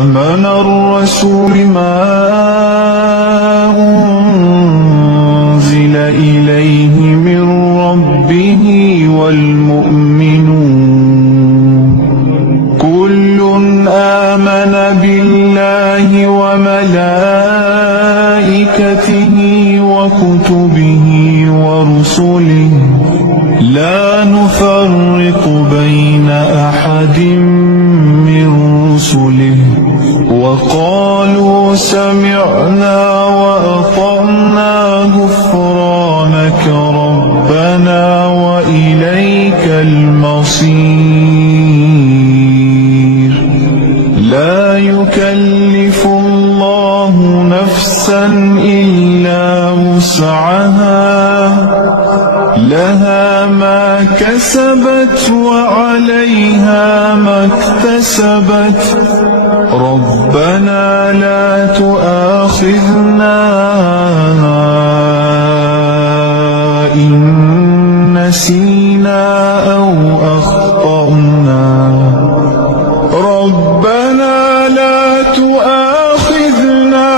آمن الرسول ما أنزل إليه من ربه والمؤمنون كل آمن بالله وملائكته وكتبه ورسله لا نفرق بين أحد من رسله وقالوا سمعنا وأطعنا غفرانك ربنا وإليك المصير لا يكلف الله نفسا إلا وسعها لها ما كسبت وعليها ما اكتسبت ربنا لا تؤاخذنا إن نسينا أو أخطأنا ربنا لا تؤاخذنا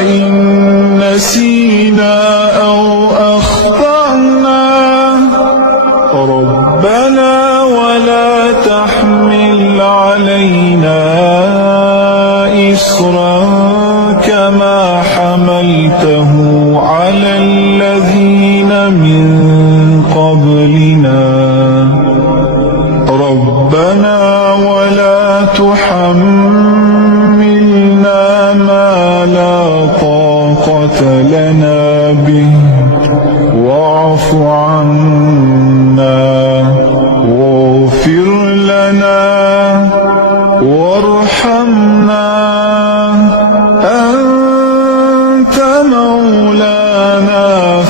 إن نسينا أو أخطأنا ربنا ولا تحمل علينا إصرا كما حملته على الذين من قبلنا ربنا ولا تحملنا ما لا طاقة لنا به واعف عنا واغفر لنا وارحمنا أنت مولانا